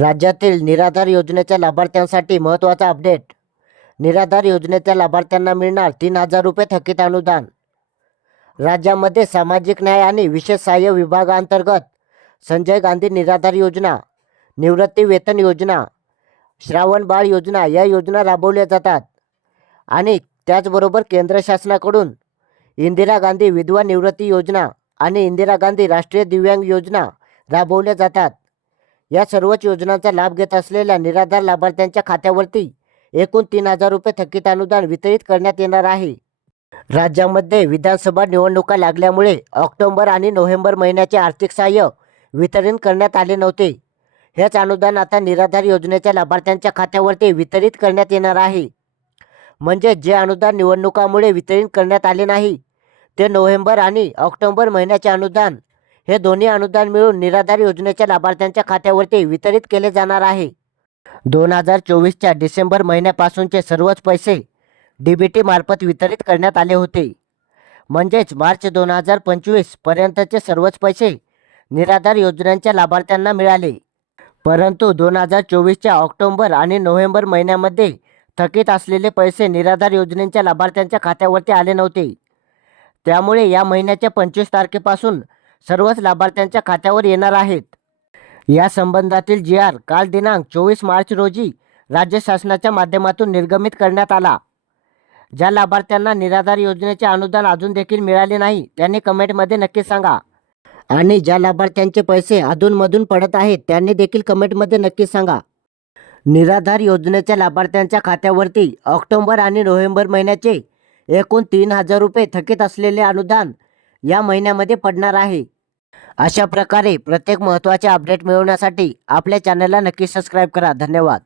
राज्यातील निराधार योजनेच्या लाभार्थ्यांसाठी महत्त्वाचा अपडेट. निराधार योजनेच्या लाभार्थ्यांना मिळणार तीन हजार रुपये थकीत अनुदान. राज्यामध्ये सामाजिक न्याय आणि विशेष सहाय्य विभागांतर्गत संजय गांधी निराधार योजना निवृत्ती वेतन योजना श्रावण बाळ योजना या योजना राबवल्या जातात. आणि त्याचबरोबर केंद्र शासनाकडून इंदिरा गांधी विधवा निवृत्ती योजना आणि इंदिरा गांधी राष्ट्रीय दिव्यांग योजना राबवल्या जातात. या सर्वच योजनांचा लाभ घेत असलेल्या निराधार लाभार्थ्यांच्या खात्यावरती एकूण तीन हजार रुपये थकीत अनुदान वितरित करण्यात येणार आहे. राज्यामध्ये विधानसभा निवडणुका लागल्यामुळे ऑक्टोबर आणि नोव्हेंबर महिन्याचे आर्थिक सहाय्य वितरण करण्यात आले नव्हते. हेच अनुदान आता निराधार योजनेच्या लाभार्थ्यांच्या खात्यावरती वितरित करण्यात येणार आहे. म्हणजे जे अनुदान निवडणुकामुळे वितरित करण्यात आले नाही ते नोव्हेंबर आणि ऑक्टोबर महिन्याचे अनुदान हे दोन्ही अनुदान मिळून निराधार योजनेच्या लाभार्थ्यांच्या खात्यावरती वितरित केले जाणार आहे. दोन हजार चोवीसच्या डिसेंबर महिन्यापासूनचे सर्वच पैसे डी बी टी मार्फत वितरित करण्यात आले होते. म्हणजेच मार्च दोन हजार पंचवीस पर्यंतचे सर्वच पैसे निराधार योजनांच्या लाभार्थ्यांना मिळाले. परंतु दोन हजार चोवीसच्या ऑक्टोबर आणि नोव्हेंबर महिन्यामध्ये थकीत असलेले पैसे निराधार योजनेच्या लाभार्थ्यांच्या खात्यावरती आले नव्हते. त्यामुळे या महिन्याच्या पंचवीस तारखेपासून सर्वच लाभार्थ्यांच्या खात्यावर येणार आहेत. या संबंधातील जी आर काल दिनांक चोवीस मार्च रोजी राज्य शासनाच्या माध्यमातून निर्गमित करण्यात आला. ज्या लाभार्थ्यांना निराधार योजनेचे अनुदान अजून देखील मिळाले नाही त्यांनी कमेंटमध्ये नक्की सांगा. आणि ज्या लाभार्थ्यांचे पैसे अधूनमधून पडत आहेत त्यांनी देखील कमेंटमध्ये नक्की सांगा. निराधार योजनेच्या लाभार्थ्यांच्या खात्यावरती ऑक्टोंबर आणि नोव्हेंबर महिन्याचे एकूण तीन हजार रुपये थकीत असलेले अनुदान या महिन्यामध्ये पडणार आहे. अशा प्रकारे प्रत्येक महत्त्वाचे अपडेट मिळवण्यासाठी आपल्या चॅनलला नक्की सबस्क्राईब करा. धन्यवाद.